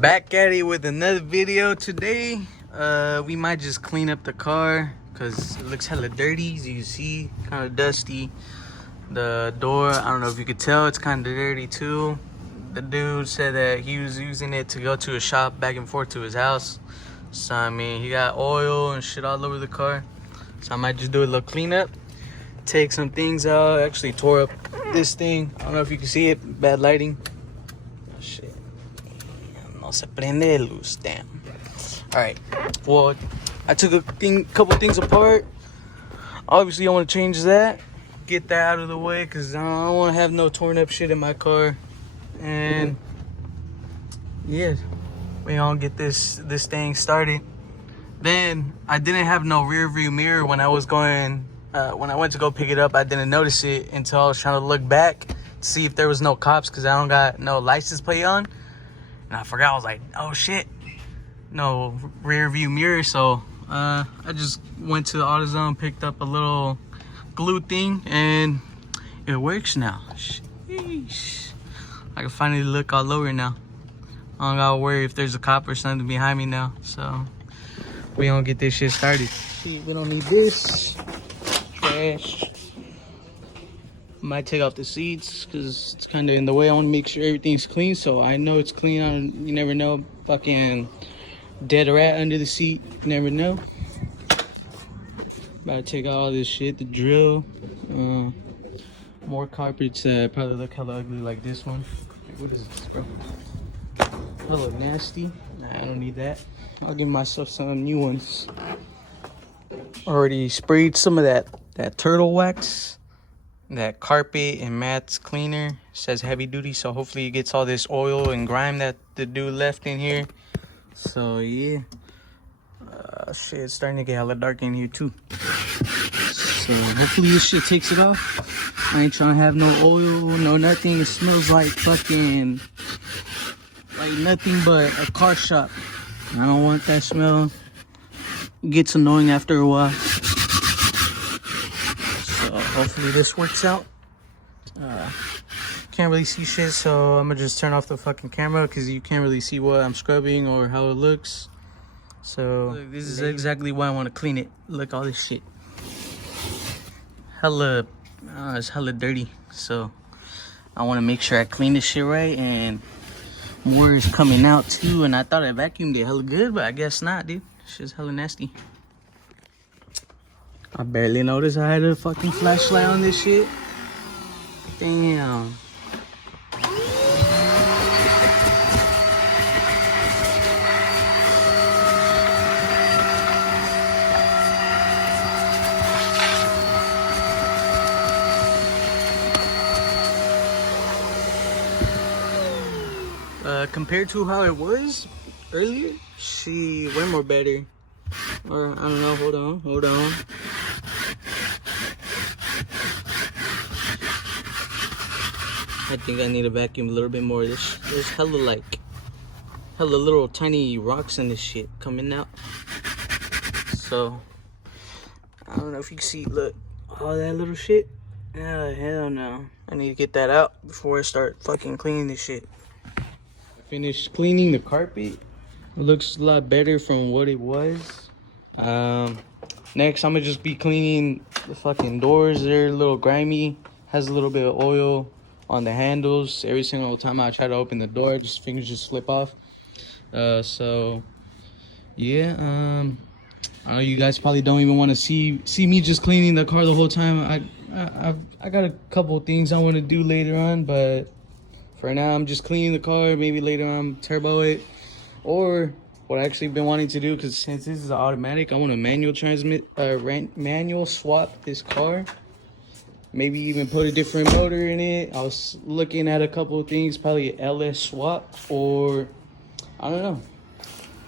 Back at it with another video today. We might just clean up the car because it looks hella dirty, as you can see, kind of dusty. The door, I don't know if you could tell, it's kind of dirty too. The dude said that he was using it to go to a shop back and forth to his house. So I mean, he got oil and shit all over the car. So I might just do a little cleanup, take some things out. I actually tore up this thing. I don't know if you can see it, bad lighting. Oh shit. No se prende luz, damn. Alright, well, I took a couple things apart. Obviously, I want to change that, get that out of the way, because I don't want to have no torn up shit in my car. And yeah, we gonna get this thing started. Then I didn't have no rear view mirror when I was going, when I went to go pick it up. I didn't notice it until I was trying to look back to see if there was no cops, because I don't got no license plate on. And I forgot, I was like, oh shit, no rear view mirror. So I just went to the AutoZone, picked up a little glue thing, and it works now. Sheesh. I can finally look all over now. I don't gotta worry if there's a cop or something behind me now. So we gonna get this shit started. See, we don't need this trash. Might take off the seats because it's kind of in the way. I want to make sure everything's clean, so I know it's clean. You never know, fucking dead rat under the seat, you never know. About to take out all this shit, the drill, more carpets that probably look hella ugly, like this one. What is this, bro? Hella nasty. Nah, I don't need that. I'll give myself some new ones. Already sprayed some of that turtle wax. That carpet and mats cleaner. It says heavy duty, so hopefully it gets all this oil and grime that the dude left in here. So yeah, shit, it's starting to get hella dark in here too. So hopefully this shit takes it off. I ain't trying to have no oil, no nothing. It smells like fucking, like nothing but a car shop. I don't want that smell. It gets annoying after a while. Hopefully this works out. Can't really see shit, so I'm gonna just turn off the fucking camera because you can't really see what I'm scrubbing or how it looks. So look, this is exactly why I want to clean it. Look, all this shit, hella, it's hella dirty. So I want to make sure I clean this shit right, and more is coming out too. And I thought I vacuumed it hella good, but I guess not, dude. Shit's hella nasty. I barely noticed I had a fucking flashlight on this shit. Damn. Compared to how it was earlier, she way more better. Or I don't know, hold on. I think I need to vacuum a little bit more. There's hella little tiny rocks in this shit coming out. So I don't know if you can see, look, all that little shit. Oh, hell no. I need to get that out before I start fucking cleaning this shit. I finished cleaning the carpet. It looks a lot better from what it was. Next, I'm gonna just be cleaning the fucking doors. They're a little grimy. Has a little bit of oil on the handles. Every single time I try to open the door, fingers just slip off. So yeah, I know you guys probably don't even want to see me just cleaning the car the whole time. I got a couple things I want to do later on, but for now I'm just cleaning the car. Maybe later on turbo it, or what I actually been wanting to do, because since this is automatic, I want to manual swap this car. Maybe even put a different motor in it. I was looking at a couple of things, probably an LS swap, or I don't know,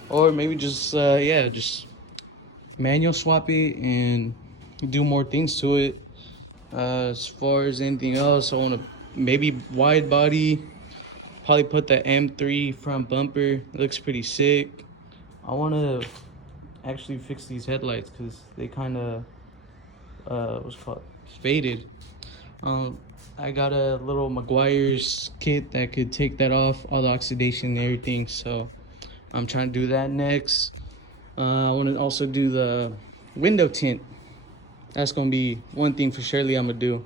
or maybe just just manual swap it and do more things to it. As far as anything else, I want to maybe wide body, probably put the M3 front bumper. It looks pretty sick. I want to actually fix these headlights because they kind of what's it called, faded. I got a little Meguiar's kit that could take that off, all the oxidation and everything. So I'm trying to do that next. I want to also do the window tint. That's gonna be one thing for surely I'm gonna do.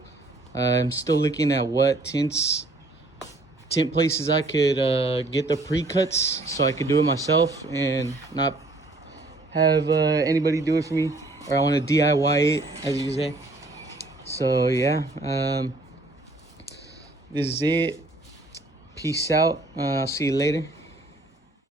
I'm still looking at what tint places I could get the pre-cuts so I could do it myself and not have anybody do it for me. Or I want to DIY it, as you say. So yeah, this is it. Peace out. I'll see you later.